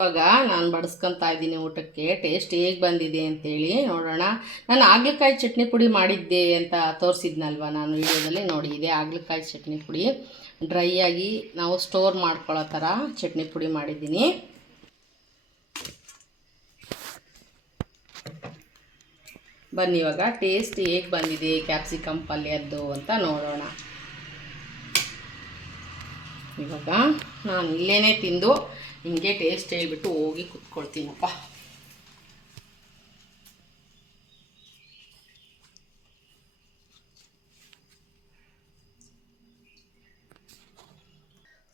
ಇವಾಗ ನಾನು ಬಡಿಸ್ಕೊತಾ ಇದ್ದೀನಿ ಊಟಕ್ಕೆ. ಟೇಸ್ಟ್ ಹೇಗೆ ಬಂದಿದೆ ಅಂತೇಳಿ ನೋಡೋಣ. ನಾನು ಹಾಗಲಕಾಯಿ ಚಟ್ನಿ ಪುಡಿ ಮಾಡಿದ್ದೆ ಅಂತ ತೋರಿಸಿದ್ನಲ್ವ ನಾನು ವಿಡಿಯೋದಲ್ಲಿ. ನೋಡಿ, ಇದೆ ಹಾಗಲಕಾಯಿ ಚಟ್ನಿ ಪುಡಿ. ಡ್ರೈ ಆಗಿ ನಾವು ಸ್ಟೋರ್ ಮಾಡ್ಕೊಳ್ಳೋ ಥರ ಚಟ್ನಿ ಪುಡಿ ಮಾಡಿದ್ದೀನಿ. ಬನ್ನಿ ಇವಾಗ ಟೇಸ್ಟ್ ಹೇಗೆ ಬಂದಿದೆ ಕ್ಯಾಪ್ಸಿಕಮ್ ಪಲ್ಯದ್ದು ಅಂತ ನೋಡೋಣ. ಇವಾಗ ನಾನು ಇಲ್ಲೇ ತಿಂದು ಹಿಂಗೆ ಟೇಸ್ಟ್ ಹೇಳ್ಬಿಟ್ಟು ಹೋಗಿ ಕುತ್ಕೊಳ್ತೀನಪ್ಪ.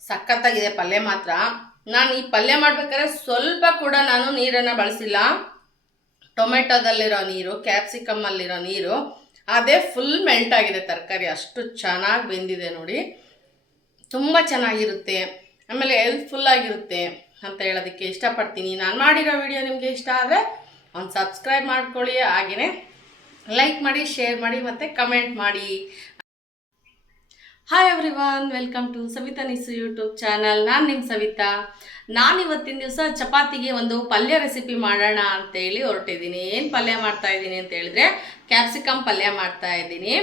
ಸಖತ್ತಾಗಿದೆ ಪಲ್ಯ ಮಾತ್ರ. ನಾನು ಈ ಪಲ್ಯ ಮಾಡ್ಬೇಕಾದ್ರೆ ಸ್ವಲ್ಪ ಕೂಡ ನಾನು ನೀರನ್ನು ಬಳಸಿಲ್ಲ. ಟೊಮೆಟೊದಲ್ಲಿರೋ ನೀರು, ಕ್ಯಾಪ್ಸಿಕಮ್ಮಲ್ಲಿರೋ ನೀರು ಅದೇ ಫುಲ್ ಮೆಲ್ಟ್ ಆಗಿದೆ ತರಕಾರಿ. ಅಷ್ಟು ಚೆನ್ನಾಗಿ ಬೆಂದಿದೆ ನೋಡಿ. ತುಂಬ ಚೆನ್ನಾಗಿರುತ್ತೆ, ಆಮೇಲೆ ಹೆಲ್ತ್ಫುಲ್ ಆಗಿರುತ್ತೆ ಅಂತ ಹೇಳೋದಕ್ಕೆ ಇಷ್ಟಪಡ್ತೀನಿ. ನಾನು ಮಾಡಿರೋ ವಿಡಿಯೋ ನಿಮಗೆ ಇಷ್ಟ ಆದರೆ ಒಂದು ಸಬ್ಸ್ಕ್ರೈಬ್ ಮಾಡ್ಕೊಳ್ಳಿ, ಹಾಗೆಯೇ ಲೈಕ್ ಮಾಡಿ, ಶೇರ್ ಮಾಡಿ ಮತ್ತು ಕಮೆಂಟ್ ಮಾಡಿ. Hi everyone, welcome to Savita Nisu YouTube channel. ನಾನು ನಿಮ್ಮ ಸವಿತಾ. ನಾನು ಇವತ್ತಿನ ದಿವಸ ಚಪಾತಿಗೆ ಒಂದು ಪಲ್ಯ ರೆಸಿಪಿ ಮಾಡೋಣ ಅಂತೇಳಿ ಹೊರಟಿದ್ದೀನಿ. ಏನು ಪಲ್ಯ ಮಾಡ್ತಾ ಇದ್ದೀನಿ ಅಂತ ಹೇಳಿದ್ರೆ ಕ್ಯಾಪ್ಸಿಕಮ್ ಪಲ್ಯ ಮಾಡ್ತಾ ಇದ್ದೀನಿ.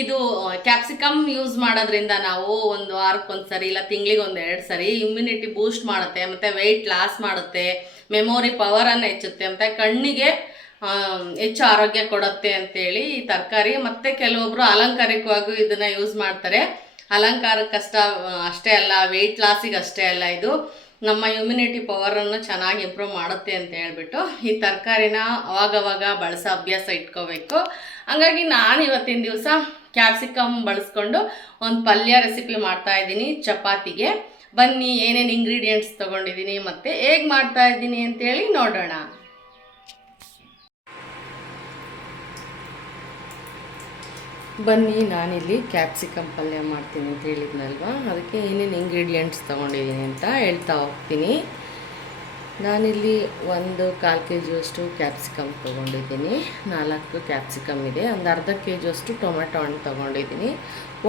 ಇದು ಕ್ಯಾಪ್ಸಿಕಮ್ ಯೂಸ್ ಮಾಡೋದ್ರಿಂದ ನಾವು ಒಂದು ವಾರಕ್ಕೊಂದು ಸರಿ ಇಲ್ಲ ತಿಂಗಳಿಗೆ ಒಂದು 2 ಸರಿ ಇಮ್ಯುನಿಟಿ ಬೂಸ್ಟ್ ಮಾಡುತ್ತೆ, ಮತ್ತು ವೆಯ್ಟ್ ಲಾಸ್ ಮಾಡುತ್ತೆ, ಮೆಮೊರಿ ಪವರನ್ನು ಹೆಚ್ಚುತ್ತೆ, ಮತ್ತು ಕಣ್ಣಿಗೆ ಹೆಚ್ಚು ಆರೋಗ್ಯ ಕೊಡುತ್ತೆ ಅಂತೇಳಿ ಈ ತರಕಾರಿ. ಮತ್ತು ಕೆಲವೊಬ್ಬರು ಅಲಂಕಾರಿಕವಾಗೂ ಇದನ್ನು ಯೂಸ್ ಮಾಡ್ತಾರೆ. ಅಲಂಕಾರಕ್ಕಷ್ಟೇ ಅಷ್ಟೇ ಅಲ್ಲ, ವೆಯ್ಟ್ ಲಾಸಿಗೆ ಅಷ್ಟೇ ಅಲ್ಲ, ಇದು ನಮ್ಮ ಇಮ್ಯುನಿಟಿ ಪವರನ್ನು ಚೆನ್ನಾಗಿ ಇಂಪ್ರೂವ್ ಮಾಡುತ್ತೆ ಅಂತ ಹೇಳ್ಬಿಟ್ಟು ಈ ತರಕಾರಿನ ಅವಾಗವಾಗ ಬಳಸೋ ಅಭ್ಯಾಸ ಇಟ್ಕೋಬೇಕು. ಹಾಗಾಗಿ ನಾನು ಇವತ್ತಿನ ದಿವಸ ಕ್ಯಾಪ್ಸಿಕಮ್ ಬಳಸ್ಕೊಂಡು ಒಂದು ಪಲ್ಯ ರೆಸಿಪಿ ಮಾಡ್ತಾ ಇದ್ದೀನಿ ಚಪಾತಿಗೆ. ಬನ್ನಿ ಏನೇನು ಇಂಗ್ರೀಡಿಯೆಂಟ್ಸ್ ತೊಗೊಂಡಿದ್ದೀನಿ ಮತ್ತು ಹೇಗೆ ಮಾಡ್ತಾ ಇದ್ದೀನಿ ಅಂತೇಳಿ ನೋಡೋಣ. ಬನ್ನಿ, ನಾನಿಲ್ಲಿ ಕ್ಯಾಪ್ಸಿಕಮ್ ಪಲ್ಯ ಮಾಡ್ತೀನಿ ಅಂತ ಹೇಳಿದ್ನಲ್ವ, ಅದಕ್ಕೆ ಏನೇನು ಇಂಗ್ರೀಡಿಯೆಂಟ್ಸ್ ತೊಗೊಂಡಿದ್ದೀನಿ ಅಂತ ಹೇಳ್ತಾ ಹೋಗ್ತೀನಿ. ನಾನಿಲ್ಲಿ 1/4 kg ಕ್ಯಾಪ್ಸಿಕಮ್ ತೊಗೊಂಡಿದ್ದೀನಿ. 4 ಕ್ಯಾಪ್ಸಿಕಮ್ ಇದೆ. ಒಂದು ಅರ್ಧ kg ಟೊಮೆಟೊ ಹಣ್ಣು ತೊಗೊಂಡಿದ್ದೀನಿ.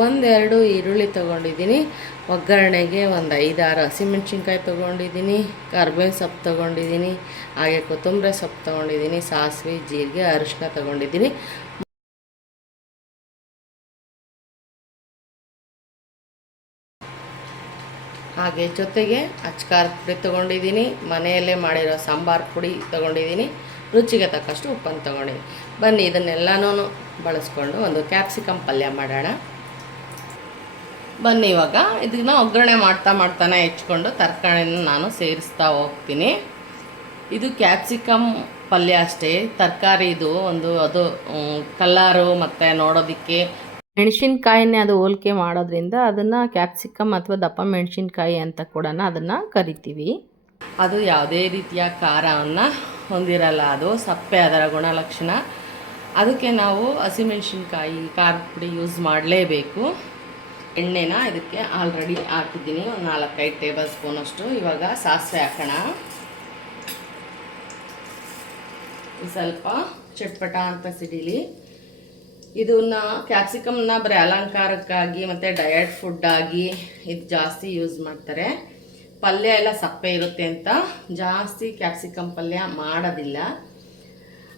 1-2 ಈರುಳ್ಳಿ ತೊಗೊಂಡಿದ್ದೀನಿ. ಒಗ್ಗರಣೆಗೆ ಒಂದು 5-6 ಹಸಿಮೆಣ್ಸಿನ್ಕಾಯಿ ತೊಗೊಂಡಿದ್ದೀನಿ. ಕರ್ಬೇವಿನ ಸೊಪ್ಪು ತೊಗೊಂಡಿದ್ದೀನಿ, ಹಾಗೆ ಕೊತ್ತಂಬರಿ ಸೊಪ್ಪು ತೊಗೊಂಡಿದ್ದೀನಿ, ಸಾಸಿವೆ, ಜೀರಿಗೆ, ಅರಿಶಿನ ತೊಗೊಂಡಿದ್ದೀನಿ. ಹಾಗೆ ಜೊತೆಗೆ ಅಚ್ಕಾರದ ಪುಡಿ ತೊಗೊಂಡಿದ್ದೀನಿ, ಮನೆಯಲ್ಲೇ ಮಾಡಿರೋ ಸಾಂಬಾರು ಪುಡಿ ತೊಗೊಂಡಿದ್ದೀನಿ, ರುಚಿಗೆ ತಕ್ಕಷ್ಟು ಉಪ್ಪನ್ನು ತೊಗೊಂಡಿದ್ದೀನಿ. ಬನ್ನಿ ಇದನ್ನೆಲ್ಲನೂ ಬಳಸ್ಕೊಂಡು ಒಂದು ಕ್ಯಾಪ್ಸಿಕಮ್ ಪಲ್ಯ ಮಾಡೋಣ. ಬನ್ನಿ ಇವಾಗ ಇದನ್ನು ಒಗ್ಗರಣೆ ಮಾಡ್ತಾನೆ ಹೆಚ್ಕೊಂಡು ತರಕಾರಿನ ನಾನು ಸೇರಿಸ್ತಾ ಹೋಗ್ತೀನಿ. ಇದು ಕ್ಯಾಪ್ಸಿಕಮ್ ಪಲ್ಯ ಅಷ್ಟೇ, ತರಕಾರಿ ಇದು ಅದು ಕಲರು ಮತ್ತು ನೋಡೋದಕ್ಕೆ ಮೆಣಸಿನ್ಕಾಯಿನೇ ಅದು ಹೋಲಿಕೆ ಮಾಡೋದ್ರಿಂದ ಅದನ್ನು ಕ್ಯಾಪ್ಸಿಕಮ್ ಅಥವಾ ದಪ್ಪ ಮೆಣಸಿನ್ಕಾಯಿ ಅಂತ ಕೂಡ ಅದನ್ನು ಕರಿತೀವಿ. ಅದು ಯಾವುದೇ ರೀತಿಯ ಖಾರವನ್ನು ಹೊಂದಿರಲ್ಲ, ಅದು ಸಪ್ಪೆ ಅದರ ಗುಣಲಕ್ಷಣ. ಅದಕ್ಕೆ ನಾವು ಹಸಿಮೆಣಸಿನ್ಕಾಯಿ ಖಾರದ ಪುಡಿ ಯೂಸ್ ಮಾಡಲೇಬೇಕು. ಎಣ್ಣೆನ ಇದಕ್ಕೆ ಆಲ್ರೆಡಿ ಹಾಕಿದ್ದೀನಿ, ಒಂದು 4-5 ಟೇಬಲ್ ಸ್ಪೂನಷ್ಟು. ಇವಾಗ ಸಾಸಿವೆ ಹಾಕೋಣ. ಸ್ವಲ್ಪ ಚಟ್ಪಟ ಅಂತ ಸಿಡಿಲಿ. ಇದನ್ನು ಕ್ಯಾಪ್ಸಿಕಮ್ನ ಬರೀ ಅಲಂಕಾರಕ್ಕಾಗಿ ಮತ್ತು ಡಯಟ್ ಫುಡ್ಡಾಗಿ ಇದು ಜಾಸ್ತಿ ಯೂಸ್ ಮಾಡ್ತಾರೆ. ಪಲ್ಯ ಎಲ್ಲ ಸಪ್ಪೆ ಇರುತ್ತೆ ಅಂತ ಜಾಸ್ತಿ ಕ್ಯಾಪ್ಸಿಕಮ್ ಪಲ್ಯ ಮಾಡೋದಿಲ್ಲ.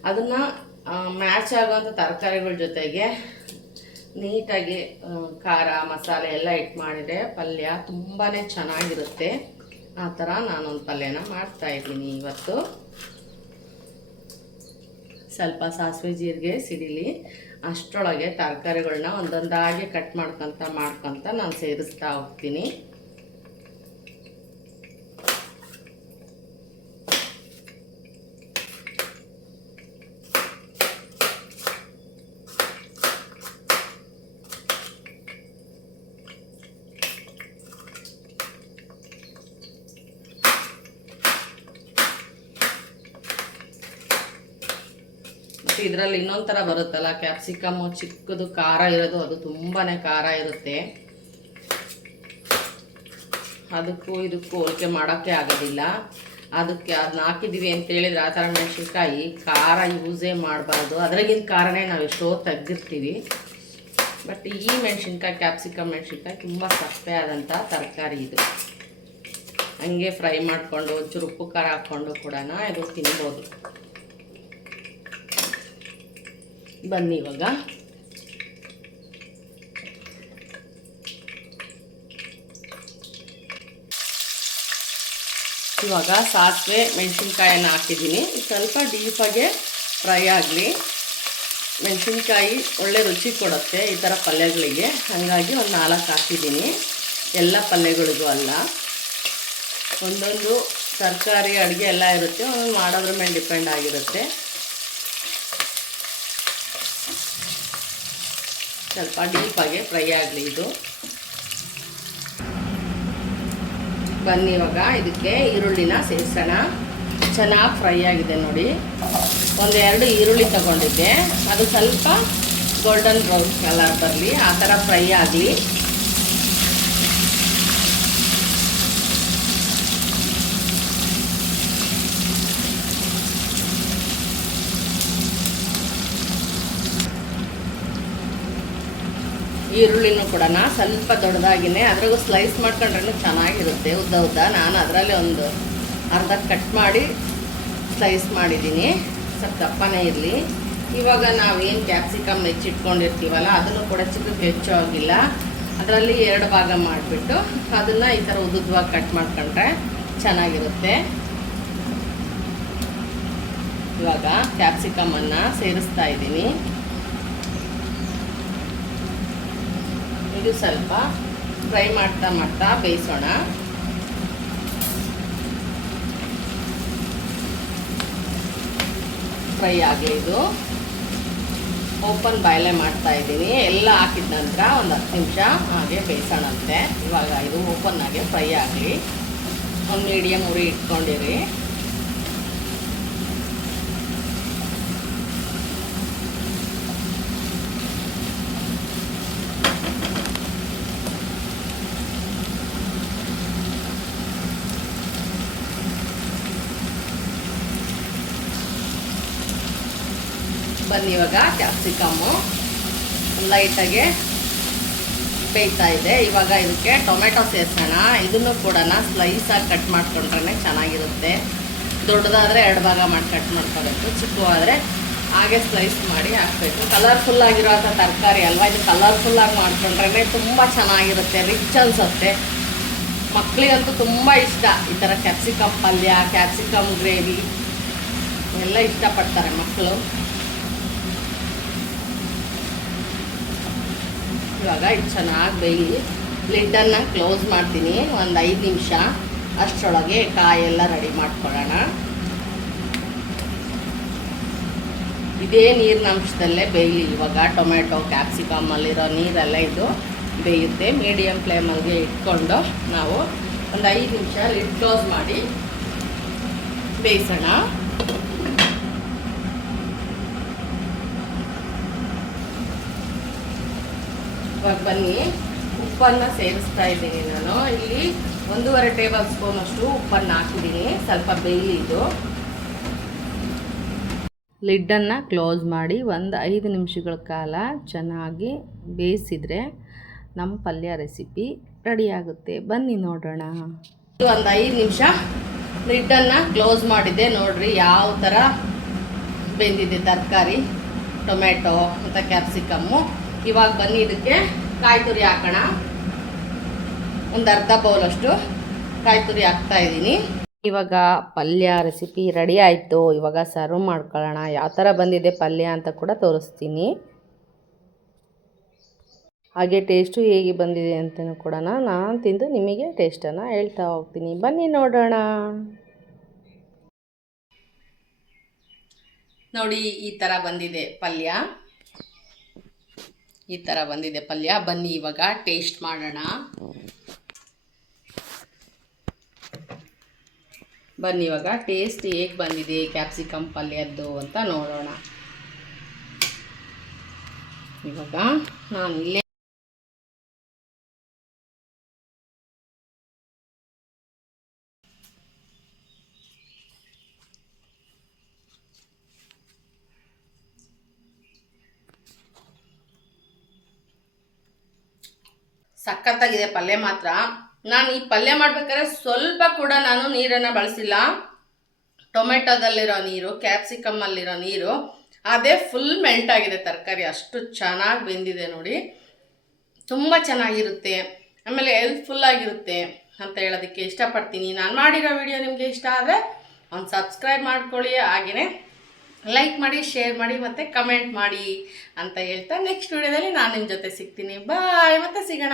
ಅದನ್ನು ಮ್ಯಾಚ್ ಆಗುವಂಥ ತರಕಾರಿಗಳ ಜೊತೆಗೆ ನೀಟಾಗಿ ಖಾರ ಮಸಾಲೆ ಎಲ್ಲ ಇಟ್ಟು ಮಾಡಿದರೆ ಪಲ್ಯ ತುಂಬಾ ಚೆನ್ನಾಗಿರುತ್ತೆ. ಆ ಥರ ನಾನೊಂದು ಪಲ್ಯನ ಮಾಡ್ತಾಯಿದ್ದೀನಿ ಇವತ್ತು. ಸ್ವಲ್ಪ ಸಾಸಿವೆ ಜೀರಿಗೆ ಸಿಡಿಲಿ. ಅಷ್ಟರೊಳಗೆ ತರಕಾರಿಗಳನ್ನ ಒಂದೊಂದಾಗಿ ಕಟ್ ಮಾಡ್ಕೊತ ನಾನು ಸೇರಿಸ್ತಾ ಹೋಗ್ತೀನಿ. ಇದರಲ್ಲಿ ಇನ್ನೊಂದು ಥರ ಬರುತ್ತಲ್ಲ ಕ್ಯಾಪ್ಸಿಕಮ್ಮು, ಚಿಕ್ಕದು ಖಾರ ಇರೋದು, ಅದು ತುಂಬಾ ಖಾರ ಇರುತ್ತೆ. ಅದಕ್ಕೂ ಇದಕ್ಕೂ ಹೋಲಿಕೆ ಮಾಡೋಕ್ಕೆ ಆಗೋದಿಲ್ಲ. ಅದಕ್ಕೆ ಅದನ್ನ ಹಾಕಿದ್ದೀವಿ ಅಂತೇಳಿದ್ರೆ ಆ ಥರ ಮೆಣಸಿನ್ಕಾಯಿ ಖಾರ ಯೂಸೇ ಮಾಡಬಾರ್ದು. ಅದ್ರಾಗಿನ ಖಾರನೇ ನಾವು ಎಷ್ಟೋ ತೆಗೆದಿರ್ತೀವಿ. ಬಟ್ ಈ ಮೆಣಸಿನ್ಕಾಯಿ ಕ್ಯಾಪ್ಸಿಕಮ್ ಮೆಣಸಿನ್ಕಾಯಿ ತುಂಬ ಸಪ್ಪೆ ಆದಂಥ ತರಕಾರಿ ಇದು. ಹಂಗೆ ಫ್ರೈ ಮಾಡಿಕೊಂಡು ಚೂರು ಉಪ್ಪು ಖಾರ ಹಾಕ್ಕೊಂಡು ಕೂಡ ಇದು ತಿನ್ಬೋದು. ಬನ್ನಿ ಇವಾಗ ಸಾಸಿವೆ ಮೆಣಸಿನ್ಕಾಯನ್ನು ಹಾಕಿದ್ದೀನಿ. ಸ್ವಲ್ಪ ಡೀಪಾಗೆ ಫ್ರೈ ಆಗಲಿ. ಮೆಣಸಿನ್ಕಾಯಿ ಒಳ್ಳೆ ರುಚಿ ಕೊಡುತ್ತೆ ಈ ಥರ ಪಲ್ಯಗಳಿಗೆ, ಹಾಗಾಗಿ ಒಂದು 4 ಹಾಕಿದ್ದೀನಿ. ಎಲ್ಲ ಪಲ್ಯಗಳಿಗೂ ಅಲ್ಲ, ಒಂದೊಂದು ತರಕಾರಿ ಅಡುಗೆ ಎಲ್ಲ ಇರುತ್ತೆ, ಒಂದೊಂದು ಮಾಡೋದ್ರ ಮೇಲೆ ಡಿಪೆಂಡ್ ಆಗಿರುತ್ತೆ. ಸ್ವಲ್ಪ ಡೀಪಾಗೆ ಫ್ರೈ ಆಗಲಿ ಇದು. ಬನ್ನಿ ಇವಾಗ ಇದಕ್ಕೆ ಈರುಳ್ಳಿನ ಸೇರಿಸೋಣ. ಚೆನ್ನಾಗಿ ಫ್ರೈ ಆಗಿದೆ ನೋಡಿ. 1-2 ಈರುಳ್ಳಿ ತಗೊಂಡಿದ್ದೆ, ಅದು ಸ್ವಲ್ಪ ಗೋಲ್ಡನ್ ಬ್ರೌನ್ ಕಲರ್ ಬರಲಿ, ಆ ಥರ ಫ್ರೈ ಆಗಲಿ. ಈರುಳ್ಳಿನೂ ಕೂಡ ಸ್ವಲ್ಪ ದೊಡ್ಡದಾಗಿನೇ, ಅದ್ರಾಗೂ ಸ್ಲೈಸ್ ಮಾಡ್ಕೊಂಡ್ರೂ ಚೆನ್ನಾಗಿರುತ್ತೆ ಉದ್ದ. ನಾನು ಅದರಲ್ಲಿ ಒಂದು ಅರ್ಧ ಕಟ್ ಮಾಡಿ ಸ್ಲೈಸ್ ಮಾಡಿದ್ದೀನಿ, ಸ್ವಲ್ಪ ದಪ್ಪನೇ ಇರಲಿ. ಇವಾಗ ನಾವೇನು ಕ್ಯಾಪ್ಸಿಕಮ್ ಹೆಚ್ಚಿಟ್ಕೊಂಡಿರ್ತೀವಲ್ಲ ಅದನ್ನು ಕೂಡ ಚಿಕ್ಕಕ್ಕೆ ಹೆಚ್ಚು ಆಗಿಲ್ಲ, ಅದರಲ್ಲಿ 2 ಭಾಗ ಮಾಡಿಬಿಟ್ಟು ಅದನ್ನು ಈ ಥರ ಉದ್ದುದ್ವಾಗಿ ಕಟ್ ಮಾಡ್ಕೊಂಡ್ರೆ ಚೆನ್ನಾಗಿರುತ್ತೆ. ಇವಾಗ ಕ್ಯಾಪ್ಸಿಕಮನ್ನು ಸೇರಿಸ್ತಾ ಇದ್ದೀನಿ. ಇದು ಸ್ವಲ್ಪ ಫ್ರೈ ಮಾಡ್ತಾ ಬೇಯಿಸೋಣ. ಫ್ರೈ ಆಗಲಿ ಇದು. ಓಪನ್ ಬಾಯಲ್ಲೇ ಮಾಡ್ತಾ ಇದ್ದೀನಿ. ಎಲ್ಲ ಹಾಕಿದ ನಂತರ ಒಂದು 10 ನಿಮಿಷ ಹಾಗೆ ಬೇಯಿಸೋಣಂತೆ. ಇವಾಗ ಇದು ಓಪನ್ ಆಗಿ ಫ್ರೈ ಆಗಲಿ. ಒಂದು ಮೀಡಿಯಮ್ ಉರಿ ಇಟ್ಕೊಂಡಿರಿ. ಬನ್ನಿ ಇವಾಗ ಕ್ಯಾಪ್ಸಿಕಮ್ಮು ಲೈಟಾಗೆ ಬೇಯ್ತಾ ಇದೆ. ಇವಾಗ ಇದಕ್ಕೆ ಟೊಮೆಟೊ ಸೇರಿಸೋಣ. ಇದನ್ನು ಕೂಡ ಸ್ಲೈಸಾಗಿ ಕಟ್ ಮಾಡ್ಕೊಂಡ್ರೆ ಚೆನ್ನಾಗಿರುತ್ತೆ. ದೊಡ್ಡದಾದರೆ 2 ಭಾಗ ಮಾಡಿ ಕಟ್ ಮಾಡ್ಕೋಬೇಕು, ಚಿಕ್ಕವಾದರೆ ಹಾಗೆ ಸ್ಲೈಸ್ ಮಾಡಿ ಹಾಕಬೇಕು. ಕಲರ್ಫುಲ್ಲಾಗಿರೋಂಥ ತರಕಾರಿ ಅಲ್ವಾ, ಇದು ಕಲರ್ಫುಲ್ಲಾಗಿ ಮಾಡ್ಕೊಂಡ್ರೆ ತುಂಬ ಚೆನ್ನಾಗಿರುತ್ತೆ, ರಿಚ್ ಅನಿಸುತ್ತೆ. ಮಕ್ಕಳಿಗಂತೂ ತುಂಬ ಇಷ್ಟ ಈ ಥರ ಕ್ಯಾಪ್ಸಿಕಮ್ ಪಲ್ಯ, ಕ್ಯಾಪ್ಸಿಕಮ್ ಗ್ರೇವಿ ಎಲ್ಲ ಇಷ್ಟಪಡ್ತಾರೆ ಮಕ್ಕಳು. ಇವಾಗ ಇದು ಚೆನ್ನಾಗಿ ಬೇಯಿ, ಲಿಡ್ಡನ್ನು ಕ್ಲೋಸ್ ಮಾಡ್ತೀನಿ. ಒಂದು 5 ನಿಮಿಷ ಅಷ್ಟರೊಳಗೆ ಕಾಯೆಲ್ಲ ರೆಡಿ ಮಾಡ್ಕೊಳ್ಳೋಣ. ಇದೇ ನೀರಿನ ಅಂಶದಲ್ಲೇ ಬೇಯಲಿ. ಇವಾಗ ಟೊಮೆಟೊ ಕ್ಯಾಪ್ಸಿಕಮಲ್ಲಿರೋ ನೀರೆಲ್ಲ ಇದು ಬೇಯುತ್ತೆ. ಮೀಡಿಯಮ್ ಫ್ಲೇಮಲ್ಲಿ ಇಟ್ಕೊಂಡು ನಾವು ಒಂದು 5 ನಿಮಿಷ ಲಿಡ್ ಕ್ಲೋಸ್ ಮಾಡಿ ಬೇಯಿಸೋಣ. ಇವಾಗ ಬನ್ನಿ ಉಪ್ಪನ್ನು ಸೇರಿಸ್ತಾ ಇದ್ದೀನಿ. ನಾನು ಇಲ್ಲಿ 1.5 ಟೇಬಲ್ ಸ್ಪೂನ್ ಅಷ್ಟು ಉಪ್ಪನ್ನು ಹಾಕಿದ್ದೀನಿ. ಸ್ವಲ್ಪ ಬೇಯಲಿ ಇದು. ಲಿಡ್ಡನ್ನು ಕ್ಲೋಸ್ ಮಾಡಿ ಒಂದು 5 ನಿಮಿಷಗಳ ಕಾಲ ಚೆನ್ನಾಗಿ ಬೇಯಿಸಿದರೆ ನಮ್ಮ ಪಲ್ಯ ರೆಸಿಪಿ ರೆಡಿಯಾಗುತ್ತೆ. ಬನ್ನಿ ನೋಡೋಣ. ಒಂದು 5 ನಿಮಿಷ ಲಿಡ್ಡನ್ನು ಕ್ಲೋಸ್ ಮಾಡಿದ್ದೆ. ನೋಡಿರಿ ಯಾವ ಥರ ಬೆಂದಿದೆ ತರಕಾರಿ, ಟೊಮೆಟೊ ಮತ್ತು ಕ್ಯಾಪ್ಸಿಕಮ್ಮು. ಇವಾಗ ಬನ್ನಿ ಇದಕ್ಕೆ ಕಾಯಿ ತುರಿ ಹಾಕೋಣ. ಒಂದು ಅರ್ಧ ಬೌಲಷ್ಟು ಕಾಯಿ ತುರಿ ಹಾಕ್ತಾ ಇದ್ದೀನಿ. ಇವಾಗ ಪಲ್ಯ ರೆಸಿಪಿ ರೆಡಿ ಆಯಿತು. ಇವಾಗ ಸರ್ವ್ ಮಾಡ್ಕೊಳ್ಳೋಣ. ಯಾವ ಥರ ಬಂದಿದೆ ಪಲ್ಯ ಅಂತ ಕೂಡ ತೋರಿಸ್ತೀನಿ. ಹಾಗೆ ಟೇಸ್ಟು ಹೇಗೆ ಬಂದಿದೆ ಅಂತಲೂ ಕೂಡ ನಾನು ತಿಂದು ನಿಮಗೆ ಟೇಸ್ಟನ್ನು ಹೇಳ್ತಾ ಹೋಗ್ತೀನಿ. ಬನ್ನಿ ನೋಡೋಣ. ನೋಡಿ ಈ ಥರ ಬಂದಿದೆ ಪಲ್ಯ. ಈ ಥರ ಬಂದಿದೆ ಪಲ್ಯ. ಬನ್ನಿ ಇವಾಗ ಟೇಸ್ಟ್ ಮಾಡೋಣ. ಬನ್ನಿ ಇವಾಗ ಟೇಸ್ಟ್ ಹೇಗೆ ಬಂದಿದೆ ಕ್ಯಾಪ್ಸಿಕಮ್ ಪಲ್ಯದ್ದು ಅಂತ ನೋಡೋಣ. ಇವಾಗ ನಾನು ಇಲ್ಲೇ ಸಖತ್ತಾಗಿದೆ ಪಲ್ಯ ಮಾತ್ರ. ನಾನು ಈ ಪಲ್ಯ ಮಾಡ್ಬೇಕಾದ್ರೆ ಸ್ವಲ್ಪ ಕೂಡ ನಾನು ನೀರನ್ನು ಬಳಸಿಲ್ಲ. ಟೊಮೆಟೊದಲ್ಲಿರೋ ನೀರು, ಕ್ಯಾಪ್ಸಿಕಮ್ಮಲ್ಲಿರೋ ನೀರು ಅದೇ ಫುಲ್ ಮೆಲ್ಟ್ ಆಗಿದೆ ತರಕಾರಿ. ಅಷ್ಟು ಚೆನ್ನಾಗಿ ಬೆಂದಿದೆ ನೋಡಿ, ತುಂಬ ಚೆನ್ನಾಗಿರುತ್ತೆ, ಆಮೇಲೆ ಹೆಲ್ತ್ಫುಲ್ ಆಗಿರುತ್ತೆ ಅಂತ ಹೇಳೋದಕ್ಕೆ ಇಷ್ಟಪಡ್ತೀನಿ. ನಾನು ಮಾಡಿರೋ ವಿಡಿಯೋ ನಿಮಗೆ ಇಷ್ಟ ಆದರೆ ಒಂದು ಸಬ್ಸ್ಕ್ರೈಬ್ ಮಾಡ್ಕೊಳ್ಳಿ, ಹಾಗೆಯೇ ಲೈಕ್ ಮಾಡಿ, ಶೇರ್ ಮಾಡಿ ಮತ್ತು ಕಮೆಂಟ್ ಮಾಡಿ ಅಂತ ಹೇಳ್ತಾ ನೆಕ್ಸ್ಟ್ ವಿಡಿಯೋದಲ್ಲಿ ನಾನು ನಿಮ್ಮ ಜೊತೆ ಸಿಗ್ತೀನಿ. ಬಾಯ್, ಮತ್ತೆ ಸಿಗೋಣ.